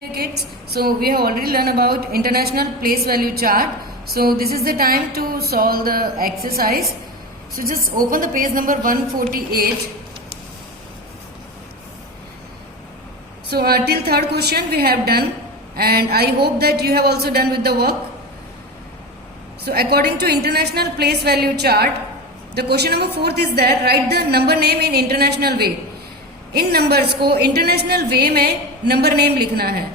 Kids, so we have already learned about international place value chart. So this is the time to solve the exercise. So just open the page number 148. So till third question we have done, and I hope that you have also done with the work. So according to international place value chart, the question number 4 is that write the number name in international way. In numbers को international वे में number name लिखना है.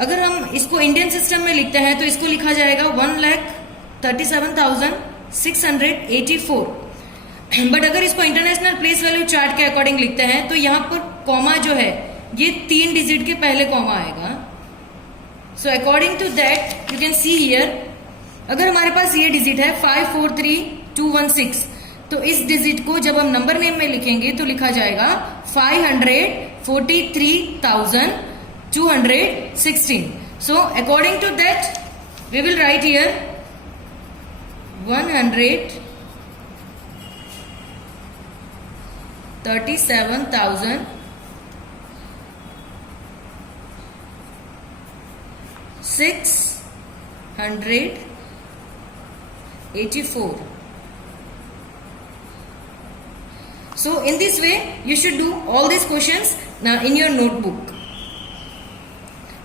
अगर हम इसको Indian system में लिखते हैं तो इसको लिखा जाएगा 1,37,684. बट अगर इसको इंटरनेशनल प्लेस वैल्यू चार्ट के अकॉर्डिंग लिखते हैं तो यहाँ पर कॉमा जो है ये 3 डिजिट के पहले कॉमा आएगा. So according to that you can see here, अगर हमारे पास ये डिजिट है 543216, तो इस डिजिट को जब हम नंबर नेम में लिखेंगे तो लिखा जाएगा 543,216. So according to that we will write here 137,684. So in this way you should do all these questions now in your notebook.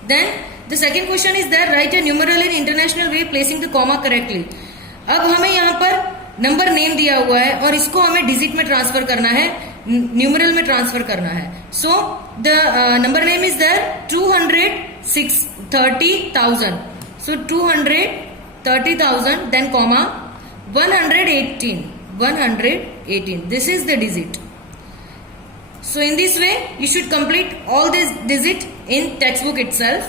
Then the second question is that write a numeral in international way placing the comma correctly. अब हमें यहाँ पर number name दिया हुआ है और इसको हमें डिजिट में ट्रांसफर करना है, न्यूमरल में ट्रांसफर करना है. So the number name is there 230,000. So 230,000 then comma 118. This is the digit. So in this way you should complete all this digit in textbook itself.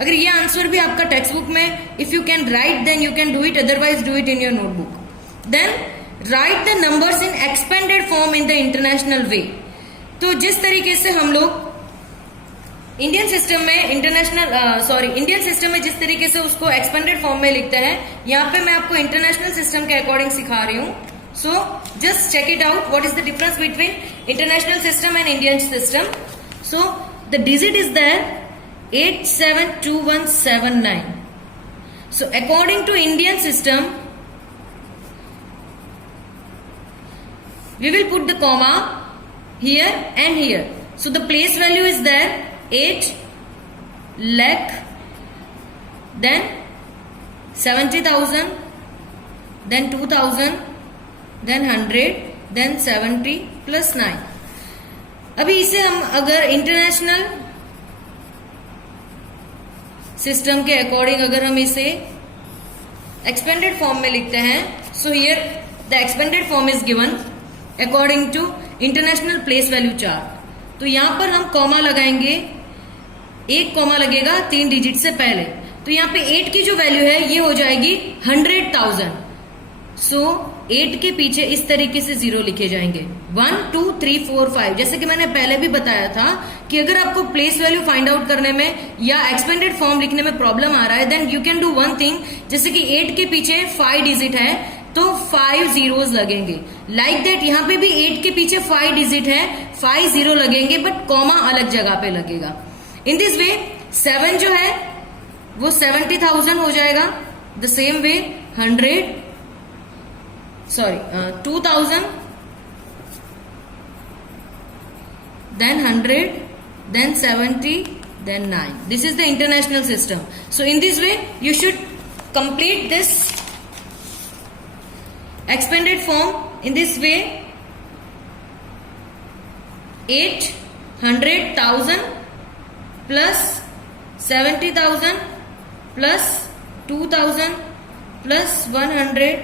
अगर ये आंसर भी आपका टेक्स्ट बुक में if you can write then you can do it, otherwise do it in your notebook. Then write the numbers in expanded form in the international way. तो जिस तरीके से हम लोग इंडियन सिस्टम में जिस तरीके से उसको एक्सपेंडेड फॉर्म में लिखते हैं, यहाँ पे मैं आपको इंटरनेशनल सिस्टम के अकॉर्डिंग सिखा रही हूँ. So just check it out what is the difference between international system and Indian system. So the digit is there 872179. So according to Indian system we will put the comma here and here. So the place value is there 8 lakh, then 70,000, then 2,000, then 100, then 70 plus 9. अभी इसे हम अगर international system के according अगर हम इसे expanded form में लिखते हैं, so here the expanded form is given according to international place value chart. तो यहां पर हम कॉमा लगाएंगे, एक कॉमा लगेगा 3 डिजिट से पहले. तो यहाँ पे 8 की जो वैल्यू है ये हो जाएगी 100,000. सो 8 के पीछे इस तरीके से 0 लिखे जाएंगे 1 2 3 4 5. जैसे कि मैंने पहले भी बताया था कि अगर आपको प्लेस वैल्यू फाइंड आउट करने में या एक्सपेंडेड फॉर्म लिखने में प्रॉब्लम आ रहा है, then you can do one thing. जैसे कि 8 के पीछे 5 डिजिट है तो 5 zeros लगेंगे. लाइक दैट यहाँ पे भी 8 के पीछे 5 डिजिट है, 5 0 लगेंगे, बट कॉमा अलग जगह पे लगेगा. इन दिस वे 7 जो है वो 70,000 हो जाएगा. The same way 2,000, then 100, then 70, then 9. This is the international system. So in this way you should complete this expanded form in this way. 800,000 plus 70,000 plus 2,000 plus 100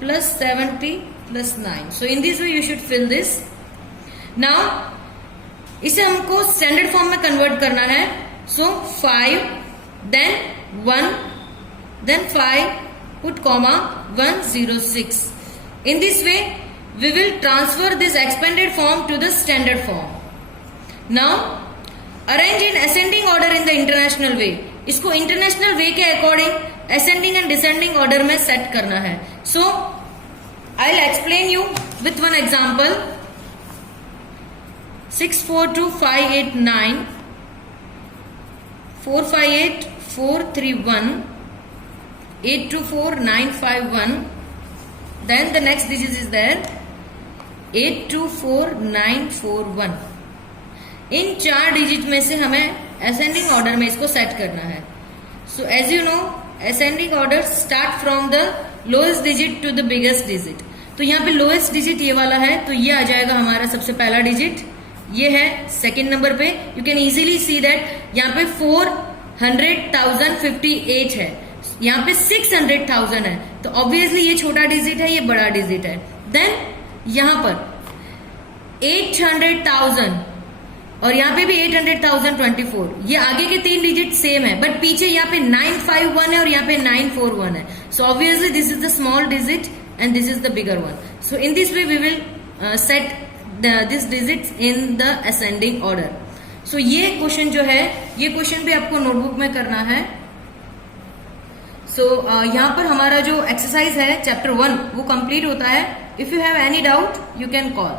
plus 70 plus 9. So in this way you should fill this. Now इसे हमको standard form में convert करना है. सो 5 then 1 then 5 put comma 106. In this way we will transfer this expanded form to the standard form. Now arrange in ascending order in the international way. इसको international way के according ascending and descending order में set करना है. So I will explain you with one example. 642,589 458431, 824951. Then the next digit is there 824941. In 4 digit में से हमें ascending order में इसको सेट करना है. So as you know ascending order start from the lowest digit to the biggest digit. तो यहाँ पे लोएस्ट डिजिट ये वाला है, तो ये आ जाएगा हमारा सबसे पहला डिजिट. ये है सेकंड नंबर पे. You can easily see that यहाँ पे 400,058 है, यहाँ पे 600,000 है. तो ऑब्वियसली ये छोटा डिजिट है, ये बड़ा डिजिट है. देन यहाँ पर 800,000 और यहाँ पे भी 800,024. ये आगे के 3 डिजिट सेम है, बट पीछे यहाँ पे 951 है और यहाँ पे 941 है. So obviously this is the small digit and this is the bigger one. So in this way we will set this digits in the ascending order. So ये क्वेश्चन जो है, ये क्वेश्चन भी आपको नोटबुक में करना है. सो यहाँ पर हमारा जो एक्सरसाइज है चैप्टर 1 वो कंप्लीट होता है. If you have any doubt you can call.